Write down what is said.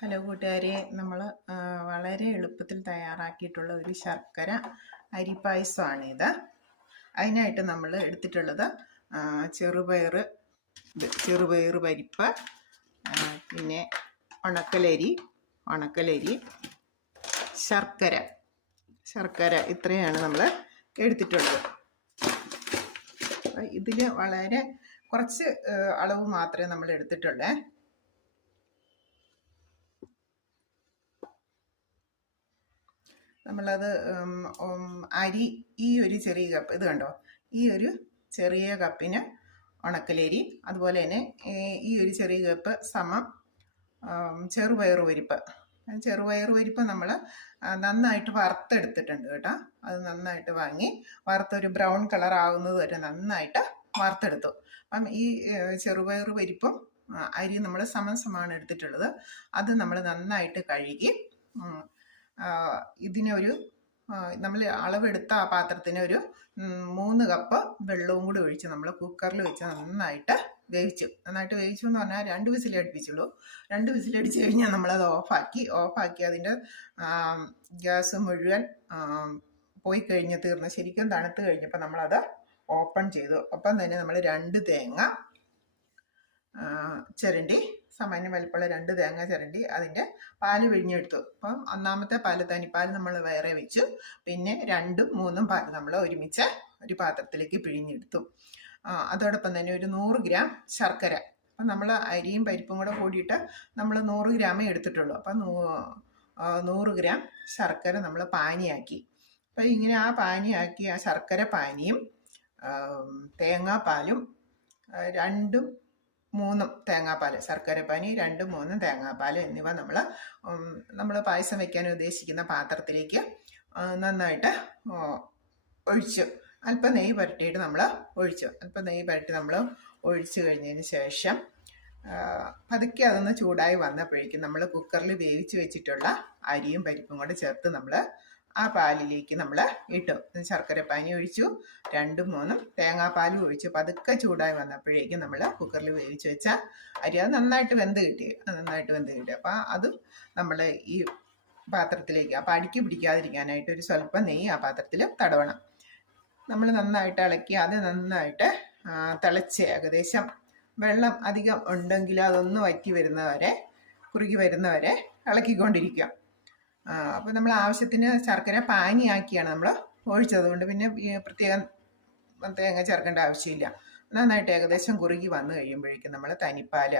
Hello കൂട്ടുകാരെ, നമ്മൾ വളരെ എളുപ്പത്തിൽ തയ്യാറാക്കിയിട്ടുള്ള ഒരു ശർക്കര അരിപ്പായസമാണിത്. അതിനായിട്ട് നമ്മൾ എടുത്തിട്ടുള്ളത് ചെറുപയർ പരിപ്പ്, പിന്നെ ഉണക്കലരി, ശർക്കര ഇത്രയാണ് നമ്മൾ എടുത്തിട്ടുള്ളത്. ഇതിൽ വളരെ കുറച്ച് അളവ് മാത്രമേ നമ്മൾ എടുത്തിട്ടുള്ളൂ. നമ്മളത് അരി ഈ ഒരു ചെറിയ കപ്പ്, ഇത് കണ്ടോ, ഈ ഒരു ചെറിയ കപ്പിന് ഉണക്കലരി, അതുപോലെ തന്നെ ഈ ഒരു ചെറിയ കപ്പ് സമം ചെറുപയർ പരിപ്പ് നമ്മൾ നന്നായിട്ട് വറുത്തെടുത്തിട്ടുണ്ട് കേട്ടോ. അത് നന്നായിട്ട് വാങ്ങി വറുത്തൊരു ബ്രൗൺ കളർ ആകുന്നത് വരെ നന്നായിട്ട് വറുത്തെടുത്തു. അപ്പം ഈ ചെറുപയർ പരിപ്പും അരി നമ്മൾ സമമാണ് എടുത്തിട്ടുള്ളത്. അത് നമ്മൾ നന്നായിട്ട് കഴുകി ഇതിനൊരു നമ്മൾ അളവെടുത്ത ആ പാത്രത്തിന് ഒരു 3 കപ്പ് വെള്ളവും കൂടി ഒഴിച്ച് നമ്മൾ കുക്കറിൽ വെച്ച് നന്നായിട്ട് വേവിച്ചു എന്ന് പറഞ്ഞാൽ 2 വിസിലടുപ്പിച്ചുള്ളൂ. 2 വിസിലടിച്ച് കഴിഞ്ഞാൽ നമ്മളത് ഓഫാക്കി അതിൻ്റെ ഗ്യാസ് മുഴുവൻ പോയി കഴിഞ്ഞ് തീർന്ന് ശരിക്കും തണുത്ത് കഴിഞ്ഞപ്പോൾ നമ്മളത് ഓപ്പൺ ചെയ്തു. ഒപ്പം തന്നെ നമ്മൾ 2 തേങ്ങ ചിരണ്ടി, സാമാന്യം വലിപ്പമുള്ള 2 തേങ്ങ ചിരണ്ടി അതിൻ്റെ പാല് പിഴിഞ്ഞെടുത്തു. അപ്പം ഒന്നാമത്തെ പാല്, തനിപ്പാൽ നമ്മൾ വേറെ വെച്ചു. പിന്നെ 2ഉം 3ഉം പാല് നമ്മൾ ഒരുമിച്ച് ഒരു പാത്രത്തിലേക്ക് പിഴിഞ്ഞെടുത്തു. അതോടൊപ്പം തന്നെ ഒരു 100 ഗ്രാം ശർക്കര. അപ്പം നമ്മൾ അരിയും പരിപ്പും കൂടെ കൂടിയിട്ട് നമ്മൾ 100 ഗ്രാമേ എടുത്തിട്ടുള്ളൂ. അപ്പം 100 ഗ്രാം ശർക്കര നമ്മൾ പാനിയാക്കി. അപ്പം ഇങ്ങനെ പാനിയാക്കി ആ ശർക്കര പാനിയും തേങ്ങാപ്പാലും 2ഉം 3ഉം തേങ്ങാപ്പാൽ, ശർക്കരപ്പാനി 2ഉം 3ഉം തേങ്ങാപ്പാൽ എന്നിവ നമ്മൾ പായസം വെക്കാൻ ഉദ്ദേശിക്കുന്ന പാത്രത്തിലേക്ക് നന്നായിട്ട് ഒഴിച്ചു. അല്പം നെയ്യ് പുരട്ടിയിട്ട് നമ്മൾ ഒഴിച്ചു കഴിഞ്ഞതിന് ശേഷം പതുക്കെ അതൊന്ന് ചൂടായി വന്നപ്പോഴേക്കും നമ്മൾ കുക്കറിൽ വേവിച്ച് വെച്ചിട്ടുള്ള അരിയും പരിപ്പും കൂടെ ചേർത്ത് നമ്മൾ ആ പാലിലേക്ക് നമ്മൾ ഇട്ടു. ശർക്കരപ്പാനി ഒഴിച്ചു, 2ഉം 3ഉം തേങ്ങാപ്പാലും ഒഴിച്ചു. പതുക്കെ ചൂടായി വന്നപ്പോഴേക്കും നമ്മൾ കുക്കറിൽ വേവിച്ച് വെച്ച അരി അത് നന്നായിട്ട് വെന്ത് കിട്ടി. അപ്പം അത് നമ്മൾ ഈ പാത്രത്തിലേക്ക് അപ്പം അടിക്ക് പിടിക്കാതിരിക്കാനായിട്ട് ഒരു സ്വല്പം നെയ്യ് ആ പാത്രത്തിൽ തടവണം. നമ്മൾ നന്നായിട്ട് ഇളക്കി അത് നന്നായിട്ട് തിളച്ച് ഏകദേശം വെള്ളം അധികം ഉണ്ടെങ്കിൽ അതൊന്ന് കുറുകി വരുന്നവരെ ഇളക്കിക്കൊണ്ടിരിക്കുക. അപ്പോൾ നമ്മൾ ആവശ്യത്തിന് ശർക്കര പാനിയാക്കിയാണ് നമ്മൾ ഒഴിച്ചത്. അതുകൊണ്ട് പിന്നെ പ്രത്യേകം തേങ്ങ ചേർക്കേണ്ട ആവശ്യമില്ല. നന്നായിട്ട് ഏകദേശം കുറുകി വന്നു കഴിയുമ്പോഴേക്കും നമ്മൾ തനിപ്പാൽ